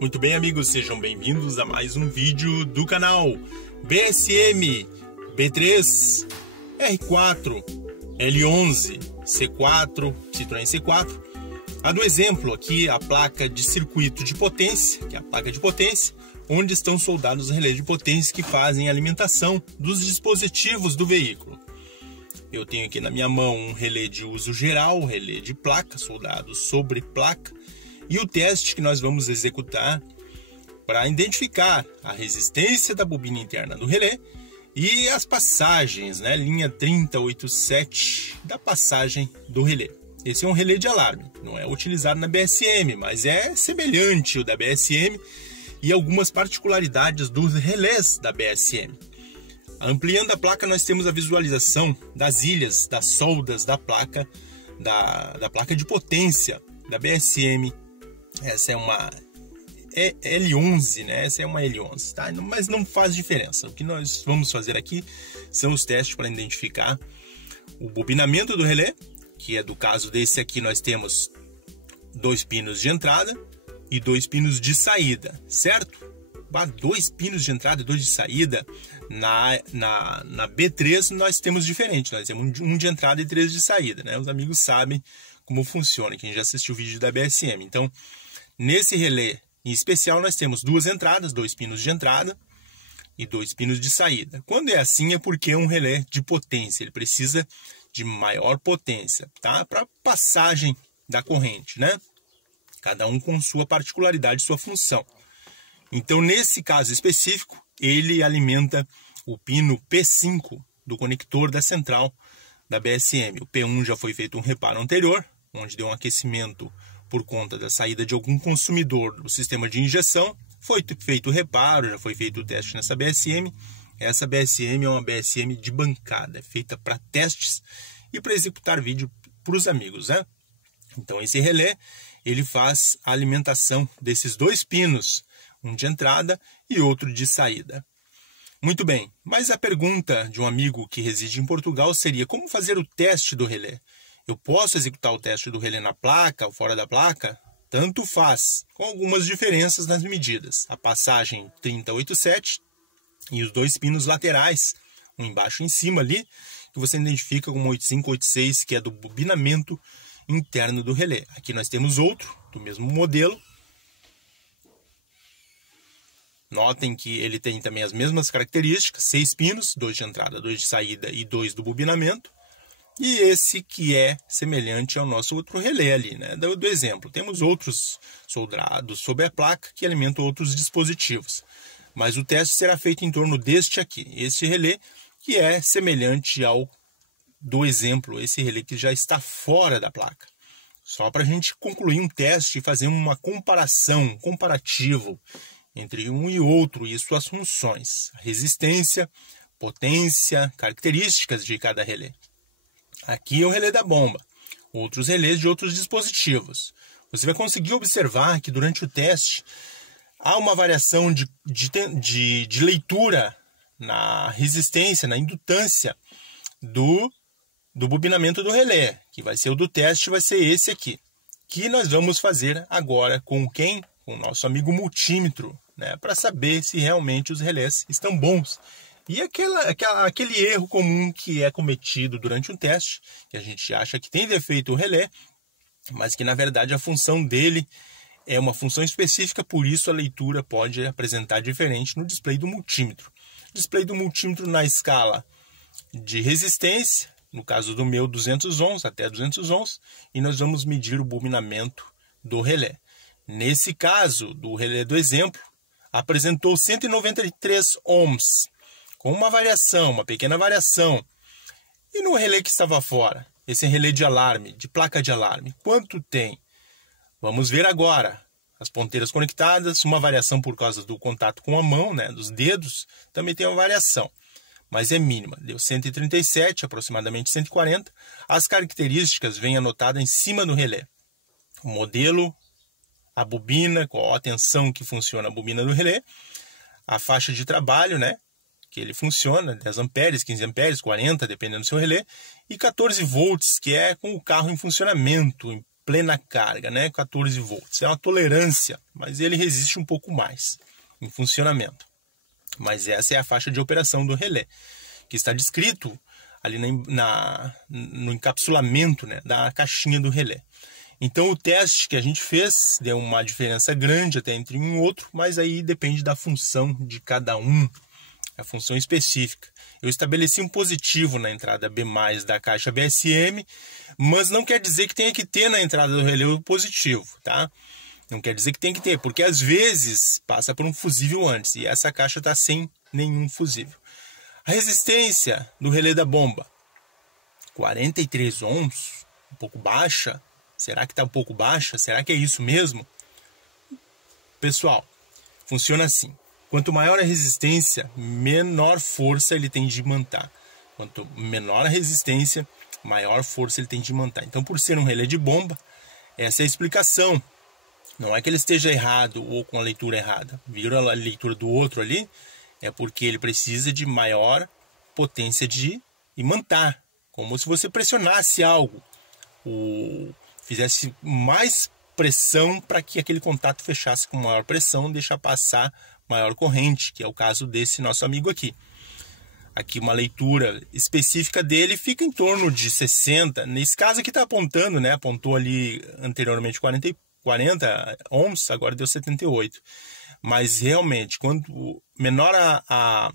Muito bem, amigos, sejam bem-vindos a mais um vídeo do canal BSM B3, R4, L11, C4, Citroën C4. A do exemplo aqui, a placa de circuito de potência, que é a placa de potência, onde estão soldados os relés de potência que fazem a alimentação dos dispositivos do veículo. Eu tenho aqui na minha mão um relé de uso geral, relé de placa, soldado sobre placa, e o teste que nós vamos executar para identificar a resistência da bobina interna do relé e as passagens, né, linha 3087 da passagem do relé. Esse é um relé de alarme, não é utilizado na BSM, mas é semelhante ao da BSM e algumas particularidades dos relés da BSM. Ampliando a placa, nós temos a visualização das ilhas, das soldas da placa, da placa de potência da BSM. Essa é uma L11, né? Essa é uma L11, tá? Mas não faz diferença. O que nós vamos fazer aqui são os testes para identificar o bobinamento do relé, que é do caso desse aqui, nós temos 2 pinos de entrada e 2 pinos de saída, certo? 2 pinos de entrada e 2 de saída. Na B3 nós temos diferente, nós temos um de entrada e 3 de saída, né? Os amigos sabem como funciona, quem já assistiu o vídeo da BSM. Então, nesse relé em especial, nós temos 2 entradas, 2 pinos de entrada e 2 pinos de saída. Quando é assim, é porque é um relé de potência, ele precisa de maior potência, tá? Para passagem da corrente, né? Cada um com sua particularidade, sua função. Então, nesse caso específico, ele alimenta o pino P5 do conector da central da BSM. O P1 já foi feito um reparo anterior, onde deu um aquecimento por conta da saída de algum consumidor do sistema de injeção. Foi feito o reparo, já foi feito o teste nessa BSM. Essa BSM é uma BSM de bancada, é feita para testes e para executar vídeo para os amigos, né? Então, esse relé, ele faz a alimentação desses 2 pinos, um de entrada e outro de saída. Muito bem, mas a pergunta de um amigo que reside em Portugal seria: como fazer o teste do relé? Eu posso executar o teste do relé na placa ou fora da placa? Tanto faz, com algumas diferenças nas medidas. A passagem 3087 e os 2 pinos laterais, um embaixo e em cima ali, que você identifica como 8586, que é do bobinamento interno do relé. Aqui nós temos outro, do mesmo modelo. Notem que ele tem também as mesmas características, 6 pinos, 2 de entrada, 2 de saída e 2 do bobinamento. E esse que é semelhante ao nosso outro relé ali, né? Do exemplo. Temos outros soldados sob a placa que alimentam outros dispositivos. Mas o teste será feito em torno deste aqui, este relé, que é semelhante ao do exemplo, esse relé que já está fora da placa. Só para a gente concluir um teste e fazer uma comparação, um comparativo entre um e outro e suas funções, resistência, potência, características de cada relé. Aqui é o relé da bomba, outros relés de outros dispositivos. Você vai conseguir observar que durante o teste há uma variação de leitura na resistência, na indutância do bobinamento do relé, que vai ser o do teste, vai ser esse aqui, que nós vamos fazer agora com quem? Com o nosso amigo multímetro, né, para saber se realmente os relés estão bons. E aquele erro comum que é cometido durante um teste, que a gente acha que tem defeito o relé, mas que na verdade a função dele é uma função específica, por isso a leitura pode apresentar diferente no display do multímetro. Display do multímetro na escala de resistência, no caso do meu 200 ohms até 200 ohms, e nós vamos medir o bobinamento do relé. Nesse caso do relé do exemplo, apresentou 193 ohms, com uma variação, uma pequena variação. E no relé que estava fora, esse relé de alarme, de placa de alarme, quanto tem? Vamos ver agora. As ponteiras conectadas, uma variação por causa do contato com a mão, né, dos dedos, também tem uma variação, mas é mínima. Deu 137, aproximadamente 140. As características vêm anotadas em cima do relé. O modelo, a bobina, qual a tensão que funciona a bobina do relé, a faixa de trabalho, né, que ele funciona, 10 amperes, 15 amperes, 40, dependendo do seu relé, e 14 volts, que é com o carro em funcionamento, plena carga, né? 14 volts. É uma tolerância, mas ele resiste um pouco mais em funcionamento. Mas essa é a faixa de operação do relé, que está descrito ali no encapsulamento, né, da caixinha do relé. Então o teste que a gente fez deu uma diferença grande até entre um e outro, mas aí depende da função de cada um, a função específica. Eu estabeleci um positivo na entrada B+, da caixa BSM, mas não quer dizer que tenha que ter na entrada do relé o positivo, tá? Não quer dizer que tem que ter, porque às vezes passa por um fusível antes, e essa caixa está sem nenhum fusível. A resistência do relé da bomba, 43 ohms, um pouco baixa. Será que está um pouco baixa? Será que é isso mesmo? Pessoal, funciona assim. Quanto maior a resistência, menor força ele tem de imantar. Quanto menor a resistência, maior força ele tem de imantar. Então, por ser um relé de bomba, essa é a explicação. Não é que ele esteja errado ou com a leitura errada. Viram a leitura do outro ali? É porque ele precisa de maior potência de imantar. Como se você pressionasse algo. Fizesse mais pressão para que aquele contato fechasse com maior pressão, deixar passar maior corrente, que é o caso desse nosso amigo aqui. Aqui uma leitura específica dele fica em torno de 60. Nesse caso aqui está apontando, né? Apontou ali anteriormente 40 ohms, agora deu 78. Mas realmente, quanto menor a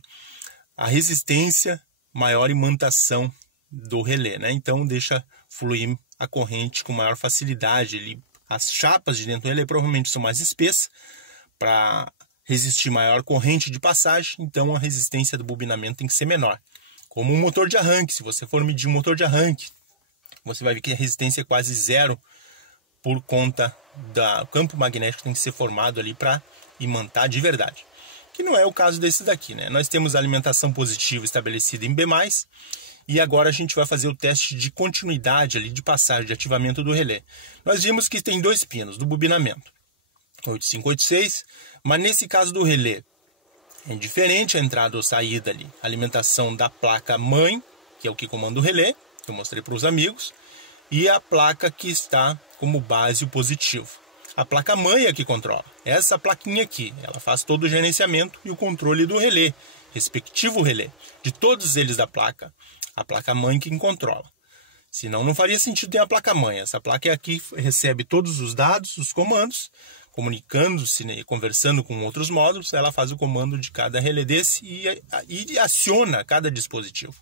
resistência, maior imantação do relé, né? Então deixa fluir a corrente com maior facilidade. As chapas de dentro do relé provavelmente são mais espessas para resistir maior corrente de passagem, então a resistência do bobinamento tem que ser menor. Como um motor de arranque, se você for medir um motor de arranque, você vai ver que a resistência é quase zero por conta do campo magnético que tem que ser formado ali para imantar de verdade. Que não é o caso desse daqui, né? Nós temos a alimentação positiva estabelecida em B+, e agora a gente vai fazer o teste de continuidade ali, de passagem, de ativamento do relé. Nós vimos que tem dois pinos do bobinamento, 8586, mas nesse caso do relé é diferente a entrada ou saída ali. A alimentação da placa mãe, que é o que comanda o relé, que eu mostrei para os amigos, e a placa que está como base o positivo. A placa mãe é que controla. Essa plaquinha aqui, ela faz todo o gerenciamento e o controle do relé, respectivo relé, de todos eles da placa. A placa mãe que controla. Senão não faria sentido ter a placa mãe. Essa placa aqui recebe todos os dados, os comandos, comunicando-se, né, conversando com outros módulos. Ela faz o comando de cada relé desse e aciona cada dispositivo.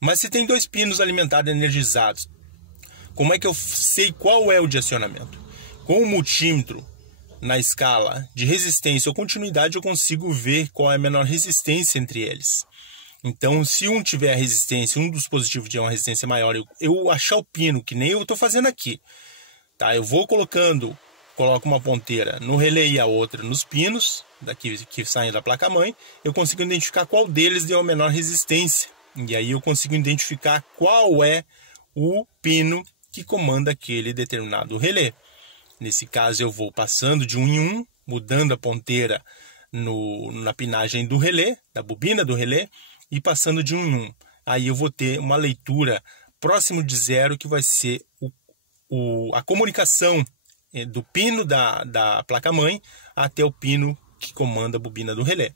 Mas se tem dois pinos alimentados energizados, como é que eu sei qual é o de acionamento? Com o multímetro na escala de resistência ou continuidade, eu consigo ver qual é a menor resistência entre eles. Então, se um tiver resistência, um dos positivos tiver uma resistência maior, eu achar o pino, que nem eu estou fazendo aqui, tá? Eu vou coloco uma ponteira no relé e a outra nos pinos, daqui que saem da placa-mãe, eu consigo identificar qual deles deu a menor resistência. E aí eu consigo identificar qual é o pino que comanda aquele determinado relé. Nesse caso, eu vou passando de um em um, mudando a ponteira na pinagem do relé, da bobina do relé, e passando de um em um. Aí eu vou ter uma leitura próximo de zero, que vai ser a comunicação do pino da placa-mãe até o pino que comanda a bobina do relé.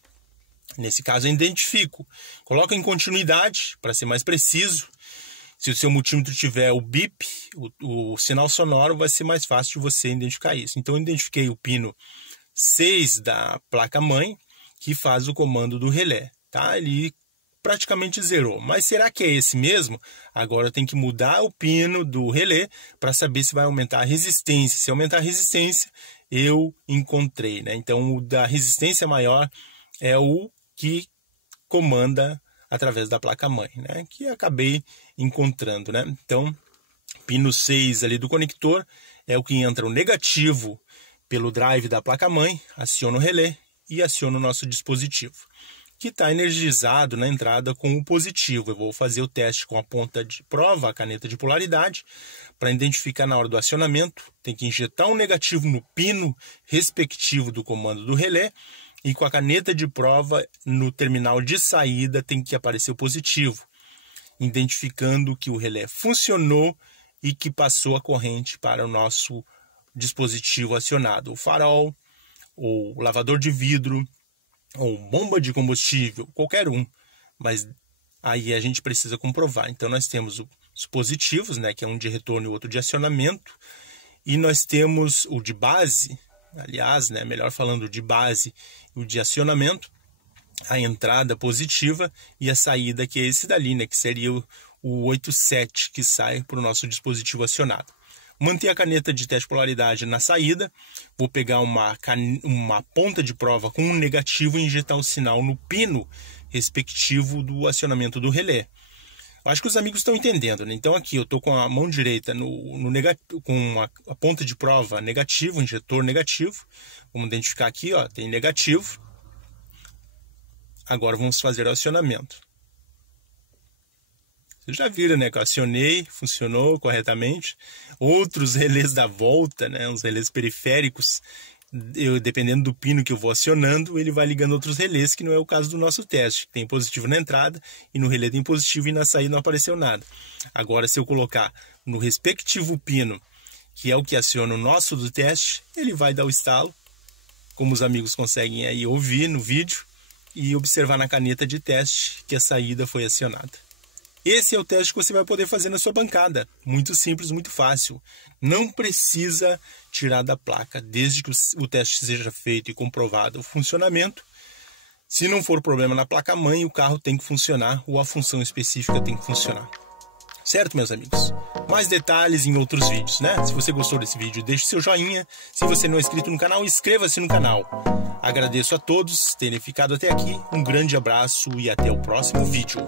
Nesse caso, eu identifico. Coloco em continuidade, para ser mais preciso. Se o seu multímetro tiver o bip, o sinal sonoro, vai ser mais fácil de você identificar isso. Então, eu identifiquei o pino 6 da placa-mãe, que faz o comando do relé. Tá? Ele praticamente zerou. Mas será que é esse mesmo? Agora eu tenho que mudar o pino do relé para saber se vai aumentar a resistência. Se aumentar a resistência, eu encontrei, né? Então, o da resistência maior é o que comanda através da placa-mãe, né? Que acabei encontrando, né? Então, pino 6 ali do conector é o que entra o negativo pelo drive da placa-mãe, aciona o relé e aciona o nosso dispositivo, que está energizado na entrada com o positivo. Eu vou fazer o teste com a ponta de prova, a caneta de polaridade, para identificar na hora do acionamento. Tem que injetar um negativo no pino respectivo do comando do relé, e com a caneta de prova no terminal de saída tem que aparecer o positivo, identificando que o relé funcionou e que passou a corrente para o nosso dispositivo acionado, o farol, ou lavador de vidro, ou bomba de combustível, qualquer um, mas aí a gente precisa comprovar. Então nós temos os positivos, né, que é um de retorno e o outro de acionamento, e nós temos o de base, aliás, né, melhor falando, de base e o de acionamento, a entrada positiva e a saída, que é esse dali, né, que seria o 87 que sai para o nosso dispositivo acionado. Manter a caneta de teste de polaridade na saída, vou pegar uma ponta de prova com um negativo e injetar um sinal no pino respectivo do acionamento do relé. Eu acho que os amigos estão entendendo, né? Então aqui eu estou com a mão direita com a ponta de prova negativo, injetor negativo. Vamos identificar aqui, ó, tem negativo. Agora vamos fazer o acionamento. Vocês já viram, né, que eu acionei, funcionou corretamente. Outros relés da volta, né, uns relés periféricos, dependendo do pino que eu vou acionando, ele vai ligando outros relés, que não é o caso do nosso teste. Tem positivo na entrada e no relé tem positivo e na saída não apareceu nada. Agora, se eu colocar no respectivo pino, que é o que aciona o nosso do teste, ele vai dar o estalo, como os amigos conseguem aí ouvir no vídeo, e observar na caneta de teste que a saída foi acionada. Esse é o teste que você vai poder fazer na sua bancada. Muito simples, muito fácil. Não precisa tirar da placa, desde que o teste seja feito e comprovado o funcionamento. Se não for problema na placa-mãe, o carro tem que funcionar ou a função específica tem que funcionar. Certo, meus amigos? Mais detalhes em outros vídeos, né? Se você gostou desse vídeo, deixe seu joinha. Se você não é inscrito no canal, inscreva-se no canal. Agradeço a todos terem ficado até aqui. Um grande abraço e até o próximo vídeo.